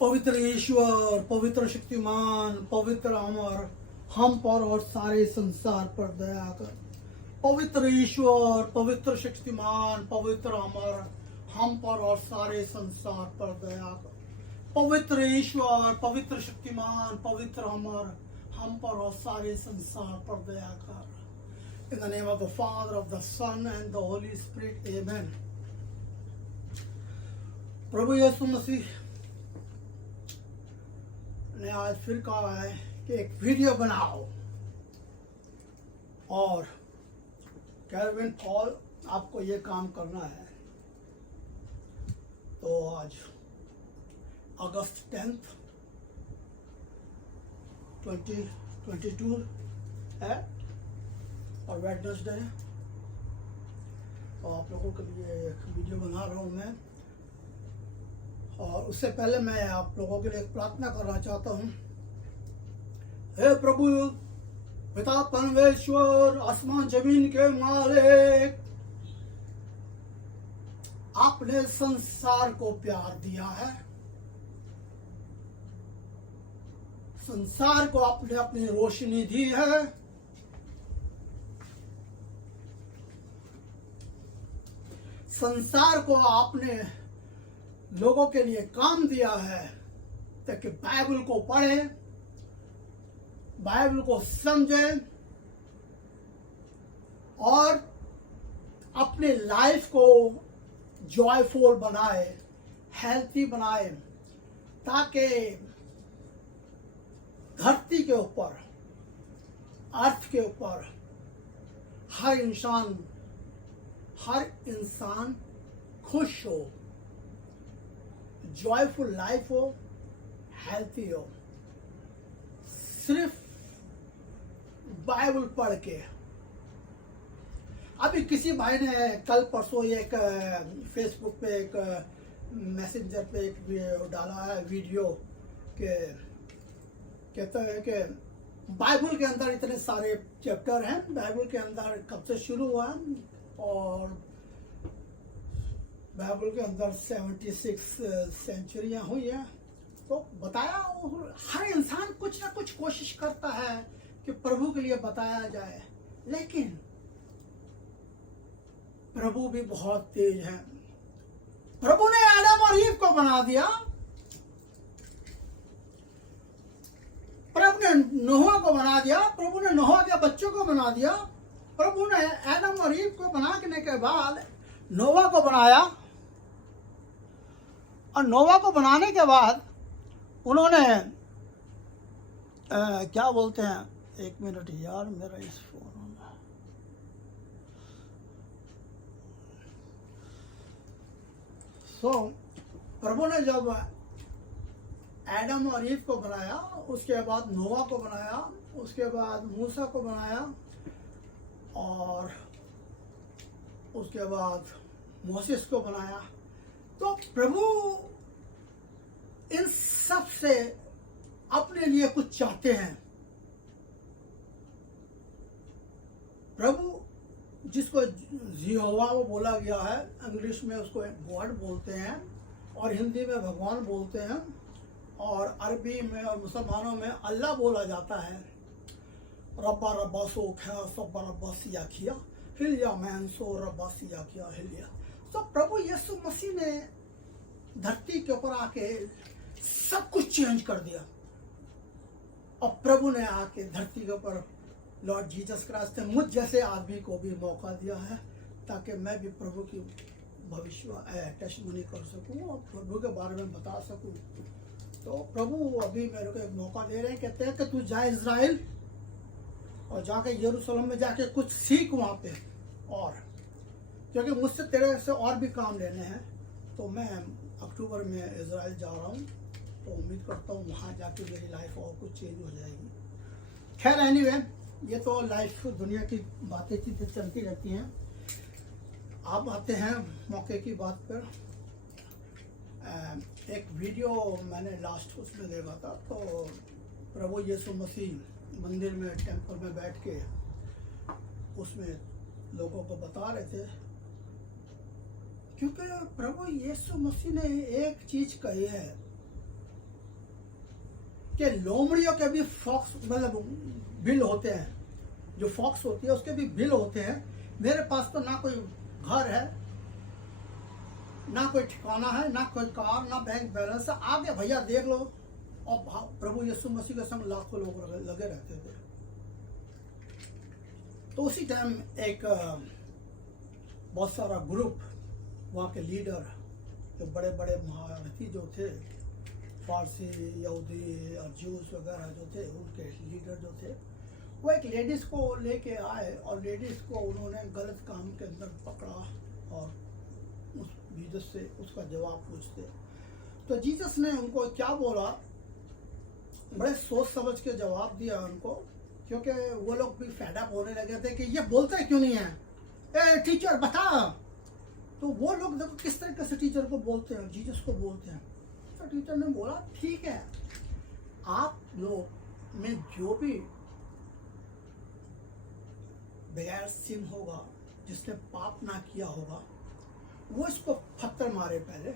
पवित्र ईश्वर, पवित्र शक्तिमान, पवित्र अमर, हम पर और सारे संसार पर दया कर। पवित्र ईश्वर, पवित्र शक्तिमान, पवित्र अमर, हम पर और सारे संसार पर दया कर। पवित्र ईश्वर, पवित्र शक्तिमान, पवित्र अमर, हम पर और सारे संसार पर दया कर। In the name of the Father, of the Son and the Holy Spirit, Amen. प्रभु यीशु मसीह ने आज फिर कहा है कि एक वीडियो बनाओ, और कैल्विन पॉल आपको ये काम करना है। तो आज अगस्त 10th 2022 है और वेडनेसडे है। तो आप लोगों के लिए एक वीडियो बना रहा हूँ मैं, और उससे पहले मैं आप लोगों के लिए एक प्रार्थना करना चाहता हूँ। हे प्रभु, पिता परमेश्वर, आसमान जमीन के मालिक, आपने संसार को प्यार दिया है। संसार को आपने अपनी रोशनी दी है। संसार को आपने लोगों के लिए काम दिया है ताकि बाइबल को पढ़े, बाइबल को समझे और अपने लाइफ को जॉयफुल बनाए, हेल्थी बनाए, ताकि धरती के ऊपर, अर्थ के ऊपर हर इंसान खुश हो, जॉयफुल लाइफ हो, हेल्थी हो, सिर्फ बाइबल पढ़ के। अभी किसी भाई ने कल परसों एक फेसबुक पे एक मैसेंजर पे एक डाला है वीडियो के, कहता है कि बाइबल के अंदर इतने सारे चैप्टर हैं, बाइबल के अंदर कब से शुरू हुआ, और बाइबल के अंदर 76 सेंचुरियां हुई हैं। तो बताया, हर इंसान कुछ ना कुछ कोशिश करता है कि प्रभु के लिए बताया जाए, लेकिन प्रभु भी बहुत तेज है। प्रभु ने आदम और ईव को बना दिया, प्रभु ने नोहा को बना दिया, प्रभु ने नोहा के बच्चों को बना दिया। प्रभु ने आदम और ईव को बनाने के बाद नोवा को बनाया, और नोवा को बनाने के बाद उन्होंने क्या बोलते हैं, एक मिनट यार, मेरा इस फोन प्रभु ने जब एडम और ईव को बनाया, उसके बाद नोवा को बनाया, उसके बाद मूसा को बनाया, और उसके बाद मोसेस को बनाया। तो प्रभु इन सब से अपने लिए कुछ चाहते हैं। प्रभु जिसको यहोवा बोला गया है, इंग्लिश में उसको गॉड बोलते हैं, और हिंदी में भगवान बोलते हैं, और अरबी में और मुसलमानों में अल्लाह बोला जाता है। रब्बा रब्बा सो ख्या सब्बा रब्बा सिया खिया हिलिया मैन सो रब्बा सिया किया हिलिया। तो प्रभु यीशु मसीह ने धरती के ऊपर आके सब कुछ चेंज कर दिया, और प्रभु ने आके धरती के ऊपर लॉर्ड जीसस क्राइस्ट ने मुझ जैसे आदमी को भी मौका दिया है, ताकि मैं भी प्रभु की भविष्य टेस्टिमनी कर सकूं और प्रभु के बारे में बता सकूं। तो प्रभु अभी मेरे को एक मौका दे रहे हैं, कहते हैं कि तू जा इज़राइल और जाके यरूशलेम में जाके कुछ सीख वहाँ पे, और क्योंकि मुझसे तेरे से और भी काम लेने हैं। तो मैं अक्टूबर में इज़राइल जा रहा हूँ, तो उम्मीद करता हूँ वहाँ जाके मेरी लाइफ और कुछ चेंज हो जाएगी। खैर एनीवे, ये तो लाइफ दुनिया की बातें चीज़ें चलती रहती हैं। आप आते हैं मौके की बात पर। एक वीडियो मैंने लास्ट उसमें देखा था, तो प्रभु यीशु मसीह मंदिर में, टेंपल में बैठ के उसमें लोगों को बता रहे थे, क्योंकि प्रभु यीशु मसीह ने एक चीज कही है कि लोमड़ियों के भी फॉक्स मतलब बिल होते हैं, जो फॉक्स होती है उसके भी बिल होते हैं। मेरे पास तो ना कोई घर है, ना कोई ठिकाना है, ना कोई कार, ना बैंक बैलेंस है। आगे भैया देख लो। और प्रभु यीशु मसीह के संग लाखों लोग लगे रहते थे। तो उसी टाइम एक बहुत सारा ग्रुप, वहाँ के लीडर, जो बड़े बड़े महारथी जो थे, फारसी, यहूदी और जूस वगैरह जो थे, उनके लीडर जो थे, वो एक लेडीज़ को लेके आए और लेडीज़ को उन्होंने गलत काम के अंदर पकड़ा और उस जीसस से उसका जवाब पूछते। तो जीसस ने उनको क्या बोला, बड़े सोच समझ के जवाब दिया उनको, क्योंकि वो लोग भी फेडअप होने लगे थे कि ये बोलते क्यों नहीं है, ए टीचर बता। तो वो लोग देखो किस तरीके से टीचर को बोलते हैं, जीसस को बोलते हैं। तो टीचर ने बोला ठीक है, आप लोग में जो भी बगैर सिन होगा, जिसने पाप ना किया होगा, वो इसको पत्थर मारे पहले।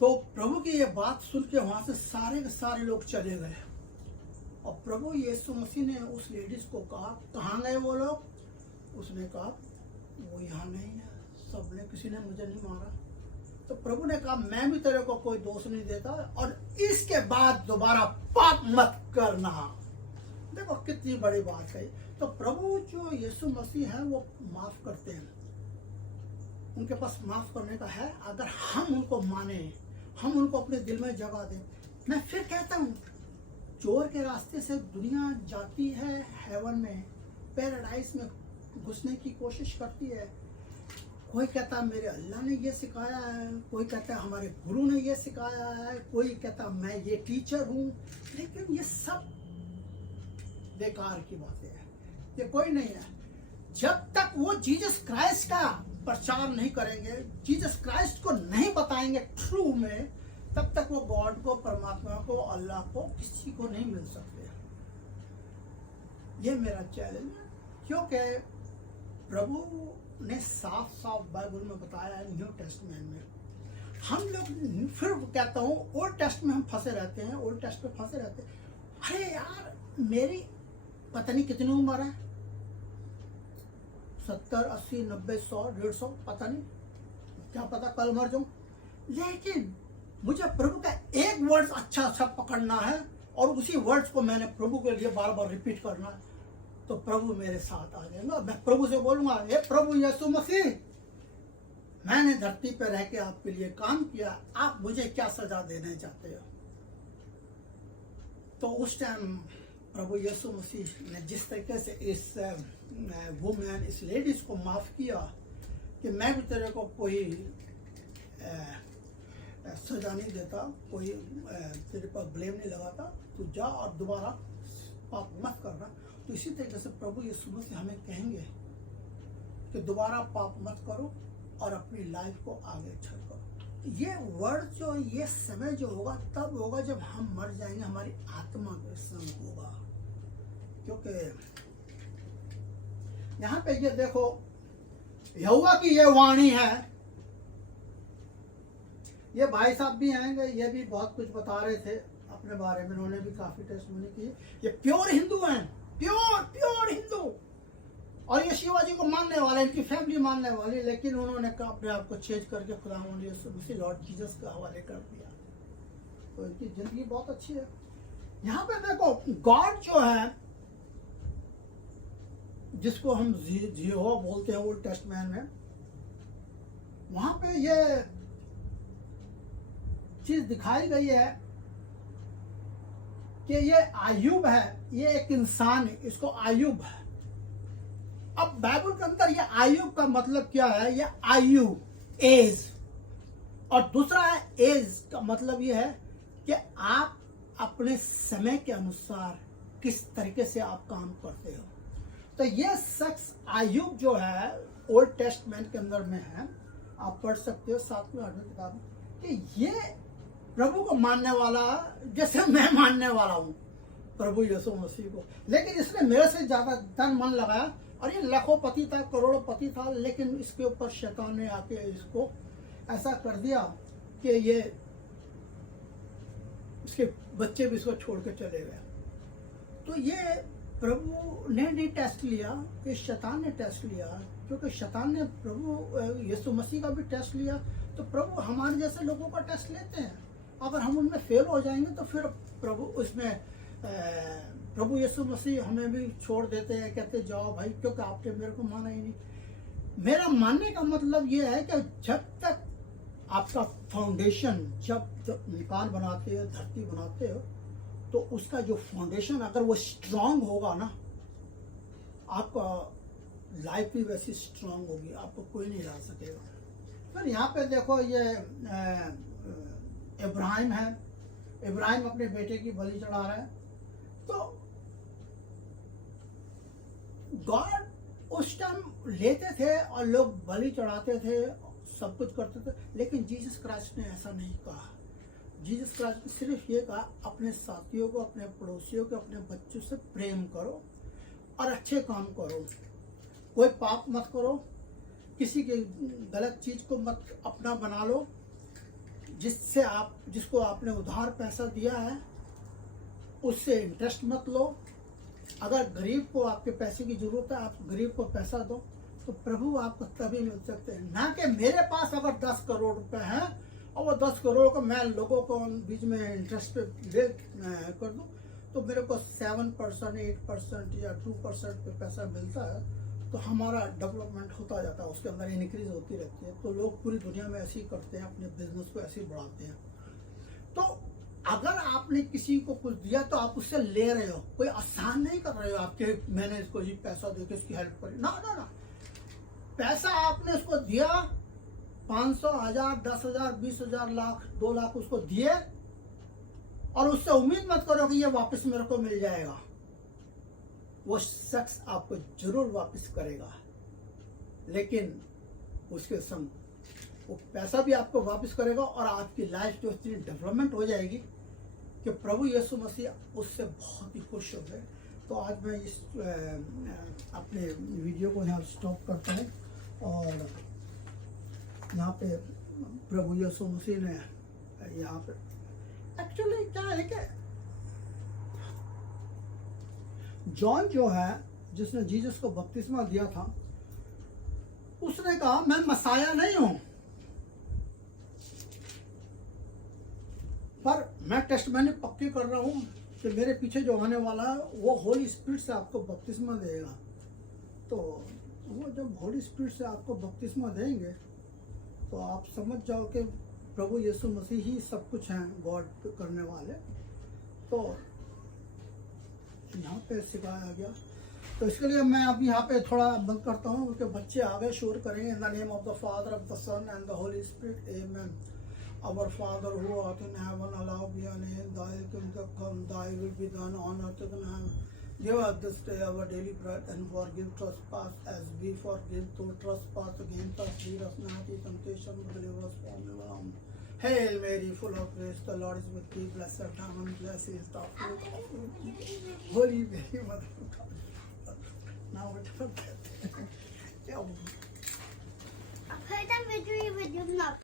तो प्रभु की ये बात सुन के वहां से सारे के सारे लोग चले गए। और प्रभु यीशु मसीह ने उस लेडीज को कहा, कहाँ गए वो लोग? उसने कहा वो यहाँ नहीं है, सबने, किसी ने मुझे नहीं मारा। तो प्रभु ने कहा मैं भी तेरे को कोई दोष नहीं देता, और इसके बाद दोबारा पाप मत करना। देखो कितनी बड़ी बात है। तो प्रभु जो यीशु मसीह है वो माफ करते हैं, उनके पास माफ करने का है, अगर हम उनको माने, हम उनको अपने दिल में जगह दें। मैं फिर कहता हूँ, चोर के रास्ते से दुनिया जाती है हेवन में, पैराडाइज में घुसने की कोशिश करती है। कोई कहता है मेरे अल्लाह ने ये सिखाया है, कोई कहता है हमारे गुरु ने ये सिखाया है, कोई कहता है मैं ये टीचर हूँ। लेकिन ये सब बेकार की बातें हैं, ये कोई नहीं है। जब तक वो जीसस क्राइस्ट का प्रचार नहीं करेंगे, जीसस क्राइस्ट को नहीं बताएंगे ट्रू में, तब तक वो गॉड को, परमात्मा को, अल्लाह को, किसी को नहीं मिल सकते। ये मेरा चैलेंज है, क्योंकि प्रभु ने साफ साफ बाइबल में बताया है, न्यू टेस्टमेंट में। हम लोग फिर कहता हूँ ओल्ड टेस्ट में हम फंसे रहते हैं, ओल्ड टेस्ट में फंसे रहते हैं। अरे यार मेरी पता नहीं कितनी उम्र है, 70, 80, 90, 100, 150, पता नहीं, क्या पता कल मर जाऊं। लेकिन मुझे प्रभु का एक वर्ड अच्छा अच्छा पकड़ना है, और उसी वर्ड्स को मैंने प्रभु के लिए बार बार रिपीट करना है, तो प्रभु मेरे साथ आ जाएगा। मैं प्रभु से बोलूंगा, हे प्रभु यीशु मसीह, मैंने धरती पर रह के आपके लिए काम किया, आप मुझे क्या सजा देने चाहते हो? तो उस टाइम प्रभु यीशु मसीह ने जिस तरीके से इस वुमेन, इस लेडीज को माफ किया कि मैं भी तेरे को कोई सजा नहीं देता, कोई तेरे पर ब्लेम नहीं लगाता, तू जा और दोबारा पाप मत करना। तो इसी तरीके से प्रभु यीशु मसीह हमें कहेंगे कि दोबारा पाप मत करो और अपनी लाइफ को आगे चल करो। ये वर्ड जो, ये समय जो होगा तब होगा जब हम मर जाएंगे, हमारी आत्मा के संग होगा। क्योंकि यहाँ पे ये देखो, यहोवा की ये वाणी है। ये भाई साहब भी आएंगे, ये भी बहुत कुछ बता रहे थे अपने बारे में, उन्होंने भी काफी टेस्टमनी की। ये प्योर हिंदू हैं, प्योर हिंदू, और ये शिवाजी को मानने वाले, इनकी फैमिली मानने वाली, लेकिन उन्होंने अपने आप को चेंज करके खुदावंद यीशु मसीह लॉर्ड जीसस के हवाले कर दिया। तो इनकी जिंदगी बहुत अच्छी है। यहाँ पे देखो, गॉड जो है, जिसको हम यहोवा बोलते हैं ओल्ड टेस्टमेंट में, वहां पे ये चीज दिखाई गई है कि ये आयुब है, ये एक इंसान है, इसको आयुब है। अब बाइबल के अंदर ये आयुब का मतलब क्या है? ये आयु, एज, और दूसरा है एज का मतलब ये है कि आप अपने समय के अनुसार किस तरीके से आप काम करते हो। तो ये शख्स आयुब जो है ओल्ड टेस्टमेंट के अंदर में है, आप पढ़ सकते हो 7वीं 8वीं किताब में, कि ये प्रभु को मानने वाला जैसे मैं मानने वाला हूँ प्रभु यीशु मसीह को, लेकिन इसने मेरे से ज्यादा तन मन लगाया, और ये लाखोंपति था, करोड़ोंपति था, लेकिन इसके ऊपर शैतान ने आके इसको ऐसा कर दिया कि ये उसके बच्चे भी इसको छोड़ के चले गए। तो ये प्रभु ने नहीं टेस्ट लिया, ये शैतान ने टेस्ट लिया, क्योंकि शैतान ने प्रभु यीशु मसीह का भी टेस्ट लिया। तो प्रभु हमारे जैसे लोगों का टेस्ट लेते हैं। अगर हम उनमें फेल हो जाएंगे तो फिर प्रभु उसमें प्रभु यीशु मसीह हमें भी छोड़ देते हैं, कहते जाओ भाई, क्योंकि आपने मेरे को माना ही नहीं। मेरा मानने का मतलब ये है कि जब तक आपका फाउंडेशन, जब मकान बनाते हो, धरती बनाते हो, तो उसका जो फाउंडेशन अगर वो स्ट्रांग होगा ना, आपका लाइफ भी वैसी स्ट्रांग होगी, आपको कोई नहीं हिला सकेगा। फिर यहाँ पे देखो ये इब्राहिम है, इब्राहिम अपने बेटे की बलि चढ़ा रहा है। तो गॉड उस टाइम लेते थे और लोग बलि चढ़ाते थे, सब कुछ करते थे, लेकिन जीसस क्राइस्ट ने ऐसा नहीं कहा। जीसस क्राइस्ट ने सिर्फ ये कहा, अपने साथियों को, अपने पड़ोसियों को, अपने बच्चों से प्रेम करो और अच्छे काम करो, कोई पाप मत करो, किसी के गलत चीज को मत अपना बना लो, जिसको आपने उधार पैसा दिया है उससे इंटरेस्ट मत लो। अगर गरीब को आपके पैसे की जरूरत है, आप गरीब को पैसा दो, तो प्रभु आपको तभी मिल सकते हैं। ना कि मेरे पास अगर 10 करोड़ रुपए हैं और वो 10 करोड़ को मैं लोगों को बीच में इंटरेस्ट पे ले कर दूं, तो मेरे को 7%, 8% या 2% पे पैसा मिलता है, तो हमारा डेवलपमेंट होता जाता है, उसके अंदर इंक्रीज होती रहती है। तो लोग पूरी दुनिया में ऐसे ही करते हैं, अपने बिजनेस को ऐसे ही बढ़ाते हैं। तो अगर आपने किसी को कुछ दिया तो आप उससे ले रहे हो, कोई आसान नहीं कर रहे हो आपके मैंने इसको जी पैसा देके इसकी हेल्प करी, ना ना ना। पैसा आपने उसको दिया, 500, 1000, 10,000, 20,000, लाख, 2 लाख उसको दिए, और उससे उम्मीद मत करो कि ये वापस मेरे को मिल जाएगा। वो शख्स आपको जरूर वापस करेगा, लेकिन उसके संग वो पैसा भी आपको वापस करेगा, और आपकी लाइफ जो इतनी डेवलपमेंट हो जाएगी कि प्रभु यीशु मसीह उससे बहुत ही खुश हो गए। तो आज मैं इस अपने वीडियो को यहाँ स्टॉप करता हूँ, और यहाँ पे प्रभु यीशु मसीह ने यहाँ पे एक्चुअली क्या है कि जॉन जो है, जिसने जीसस को बपतिस्मा दिया था, उसने कहा मैं मसाया नहीं हूं, पर मैं टेस्टमनी पक्की कर रहा हूं कि मेरे पीछे जो आने वाला है वो होली स्पिरिट से आपको बपतिस्मा देगा। तो वो जब होली स्पिरिट से आपको बपतिस्मा देंगे तो आप समझ जाओ कि प्रभु यीशु मसीह ही सब कुछ हैं, गॉड करने वाले। तो यहाँ पे सिखाया गया। तो इसके लिए मैं अभी यहाँ पे थोड़ा बंद करता हूँ, क्योंकि बच्चे आगे शोर करेंगे। In the name of the father, of the son and the holy spirit, amen. Our Father who art in heaven, hallowed be your name. Thy kingdom come, thy will be done on earth as in heaven. Give us this day our daily bread, and forgive trespass as we forgive those trespass against us. Lead us not into temptation, but deliver us from evil. Hail Mary, full of grace, the Lord is with thee. Blessed art thou, blessed is the fruit of thy womb. Holy Mary, Mother of God. Now whatever that. I've heard that video with you now.